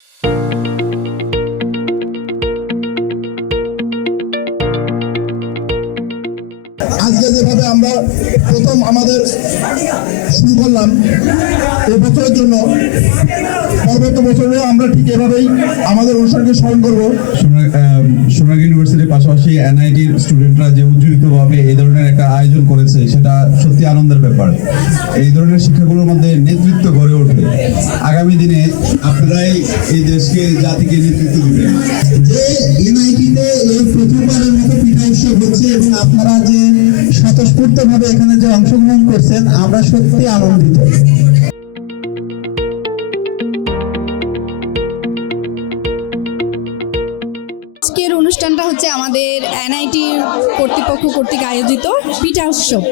you আজকে যেভাবে আমরা প্রথম আমাদের শুরু করলাম এই বছরের জন্য পরবর্তী বছরে আমরা ঠিক এভাবেই আমাদের অনুষ্ঠানকে স্মরণ করব। সোনা- আহ, ইউনিভার্সিটির পাশাপাশি এনআইটির স্টুডেন্টরা যে উজ্জীবিতভাবে এই ধরনের একটা আয়োজন করেছে সেটা সত্যি আনন্দের ব্যাপার। এই ধরনের শিক্ষাগুলোর মধ্যে নেতৃত্ব গড়ে ওঠে। আগামী দিনে আপনারাই এই দেশকে জাতিকে নেতৃত্ব দিবেন। যে এনআইটিতে এই প্রথমবারের মতো পিঠা উৎসব হচ্ছে এবং আপনারা যে স্বতঃস্ফূর্তভাবে এখানে যে অংশগ্রহণ করছেন আমরা সত্যি আনন্দিত। হচ্ছে আমাদের এনআইটি কর্তৃপক্ষ কর্তৃক আয়োজিত পিঠা উৎসব।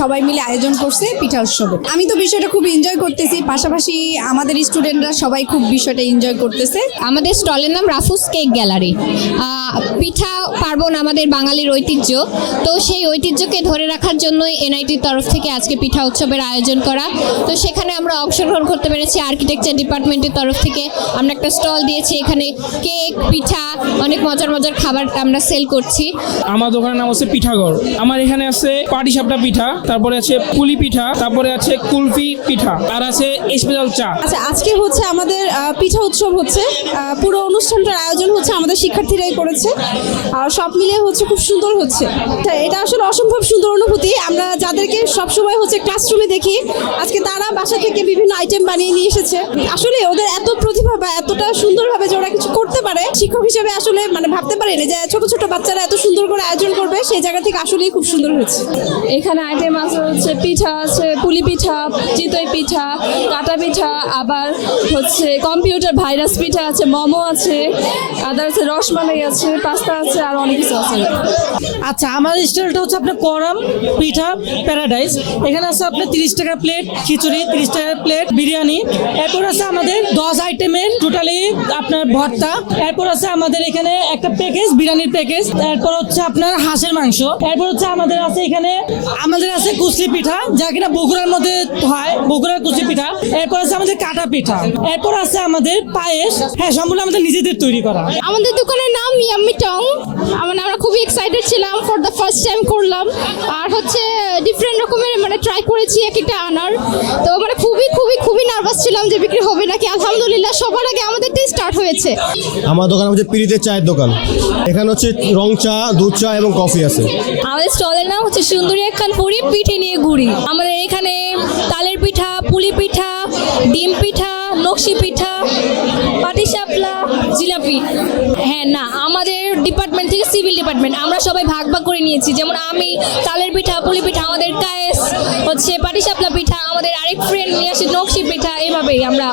সবাই মিলে আয়োজন করছে পিঠা উৎসব। আমি তো বিষয়টা খুব এনজয় করতেছি, পাশাপাশি আমাদের স্টুডেন্টরা সবাই খুব বিষয়টা এনজয় করতেছে। আমাদের স্টলের নাম রাফুস কেক গ্যালারি। পিঠা পার্বণ আমাদের বাঙালির ঐতিহ্য। তো সেই ঐতিহ্যকে ধরে রাখার জন্যই এনআইটির তরফ থেকে আজকে পিঠা উৎসবের আয়োজন করা। তো সেখানে আমরা অংশগ্রহণ করতে পেরেছি আর্কিটেকচার ডিপার্টমেন্টের তরফ থেকে। আমরা একটা স্টল দিয়েছি, এখানে কেক, পিঠা, অনেক মজার মজার খাবার আমরা সেল করছি। আমার দোকানের নাম হচ্ছে পিঠাগড়। আমার এখানে আছে পাটি সাপটা পিঠা তারপরে আছে পুলি পিঠা তারপরে আছে কুলফি পিঠা আর আছে স্পেশাল চা। আচ্ছা আজকে হচ্ছে আমাদের পিঠা উৎসব হচ্ছে। পুরো অনুষ্ঠানটার আয়োজন হচ্ছে আমাদের শিক্ষার্থীরাই করেছে। আর সব মিলিয়ে হচ্ছে খুব সুন্দর হচ্ছে। এটা আসলে অসম্ভব সুন্দর অনুভূতি। আমরা যাদেরকে সবসময় হচ্ছে ক্লাসরুমে দেখি আজকে তারা বাসা থেকে বিভিন্ন আইটেম বানিয়ে নিয়ে এসেছে। আসলে ওদের এত প্রতিভা বা এতটা সুন্দরভাবে যে ওরা কিছু করতে পারে। শিক্ষক হিসেবে আসলে মানে ভাবতে পারিনি যে ছোট ছোট বাচ্চারা এত সুন্দর করে আয়োজন করবে সেই জায়গা থেকে আসলেই খুব সুন্দর হয়েছে। এখানে আইটেম আছে হচ্ছে পিঠা আছে পুলি পিঠা চিতই পিঠা কাটা পিঠা আবার হচ্ছে কম্পিউটার ভাইরাস পিঠা আছে মোমো আছে আদার আছে রসমালাই আছে পাস্তা আছে আর অনেক কিছু আছে। আচ্ছা আমার স্টাইলটা হচ্ছে আপনার করম পিঠা প্যারাডাইস এখানে আছে আপনার তিরিশ টাকা প্লেট খিচুড়ি তিরিশ টাকা প্লেট বিরিয়ানি। এরপর আছে আমাদের দশ আইটেমের টোটালি আপনার ভর্তা। এরপর আছে আমাদের এখানে একটা প্যাকেজ বিরিয়ানির প্যাকেজ এরপর হচ্ছে আপনার হাঁসের মাংস। এরপর হচ্ছে আমাদের আছে এখানে, আমাদের আছে কুচলি পিঠা, যা কিনা বগুড়ার মধ্যে হয়, বগুড়ার কুচলি পিঠা। এরপর আছে আমাদের কাটা পিঠা। এরপর আছে আমাদের পায়েস। হ্যাঁ সম্পূর্ণ আমাদের নিজেদের তৈরি করা। আমাদের দোকানের নাম ইয়াম্মি টং। মানে আমরা খুবই এক্সাইটেড ছিলাম ফর দ্য ফার্স্ট টাইম করলাম। আর হচ্ছে ডিফারেন্ট রকমের করেছি এক একটা আনার তো মানে খুবই খুবই খুবই নার্ভাস ছিলাম যে বিক্রি হবে নাকি। আলহামদুলিল্লাহ সবার আগে আমাদেরটাই স্টার্ট হয়েছে। আমার দোকান হচ্ছে পিড়িতের চায়ের দোকান। এখানে হচ্ছে রং চা দুধ চা এবং কফি আছে। আমাদের স্টলের নাম হচ্ছে সুন্দরী একখান পুরি পিঠে নিয়ে ঘুরি। আমাদের এখানে তালের পিঠা পুলি পিঠা ডিম পিঠা নকশি পিঠা পাটিসাপলা জিলাপি। হ্যাঁ না আমাদের ডিপার্টমেন্ট ডিপার্টমেন্ট আমরা সবাই ভাগ ভাগ করে নিয়েছি। যেমন আমি, তালের পিঠা, পুলি পিঠা, আমাদের কায়েস, হচ্ছে পাটিসাপলা পিঠা, আমাদের আরেক ফ্রেন্ড নিয়ে আসে নকশি পিঠা এইভাবেই আমরা